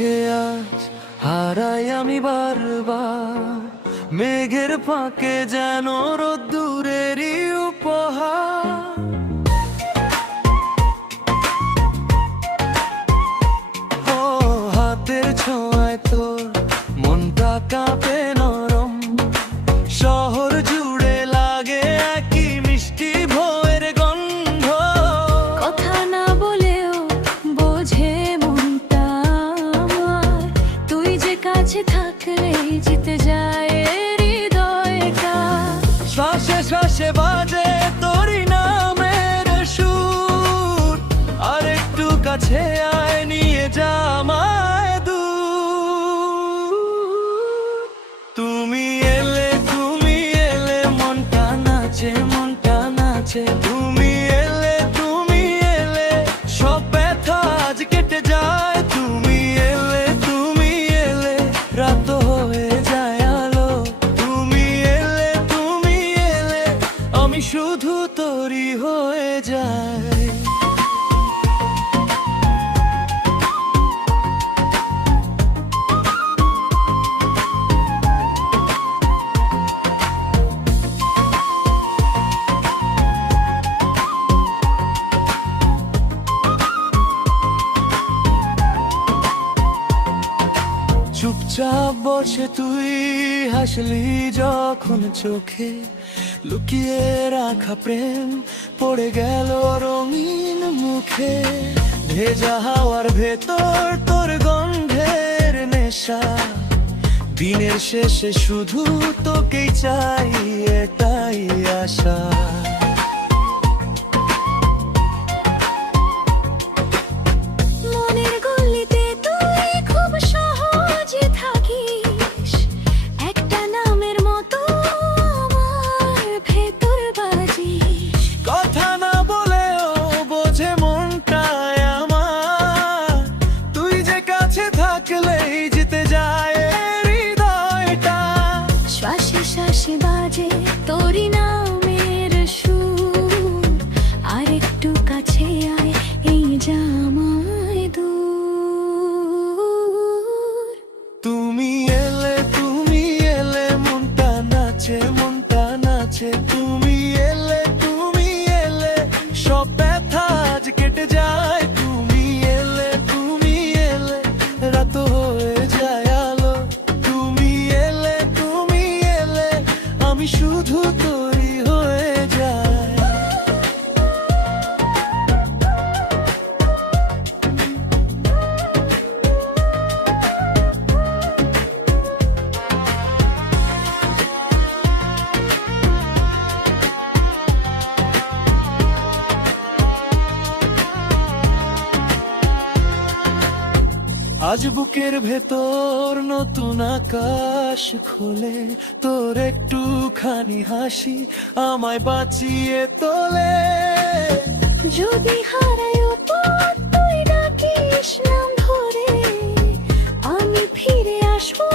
চোখে আজ হারাই আমি বারবার, মেঘের ফাঁকে যেন রোদ্দুরেরই উপহার। ও হাতের ছোঁয়ায় তোর মনটা কাঁপে নরম, শহর জুড়ে লাগে একই মিষ্টি ভোরের গন্ধ। কথা না বলেও বোঝে মনটা আমার, তুই যে কাছে থাকলেই জিতে যায় হৃদয়টা। শ্বাসে শ্বাসে বাজে তোরই নামের সুর, আর একটু কাছে আয় নিয়ে যা আমায় দূর। তুমি এলে মনটা নাচে, মনটা নাচে। তুমি এলে সব ব্যথা আজ কেটে যায়। তুমি এলে রাত হয়ে যায় আলো। তুমি এলে আমি শুধু তোরই হয়ে যাই। চুপচাপ বসে তুই হাসলি যখন চোখে, লুকিয়ে রাখা প্রেম পড়ে গেল রঙিন মুখে। ভেজা হাওয়ার ভেতর তোর গন্ধের নেশা, দিনের শেষে শুধু তোকেই চাই, এটাই আশা। মনের গলিতে তুই খুব সহজে থাকিস, একটা নামের মতো আমার ভেতর বাজিস। কথা না বলেও বোঝে মনটায় আমার, তুই যে কাছে থাকলেই জিতে যায় হৃদয়টা। শ্বাসে শ্বাসে বাজে তোরই নামের সুর, আর একটু কাছে আয় এই জামায় দূর। তুমি এলে মনটা নাচে, মনটা নাচে। তুমি এলে সব ব্যথা আজ কেটে যায়। তুমি এলে রাত হয়ে যায় আলো। তুমি এলে আমি শুধু তোরই হয়ে যাই। আজ বুকের ভেতর নতুন আকাশ খোলে, তোর একটুখানি হাসি আমায় বাঁচিয়ে তোলে। যদি হারায় পথ তুই ডাকিস নাম ধরে, আমি ফিরে আসবো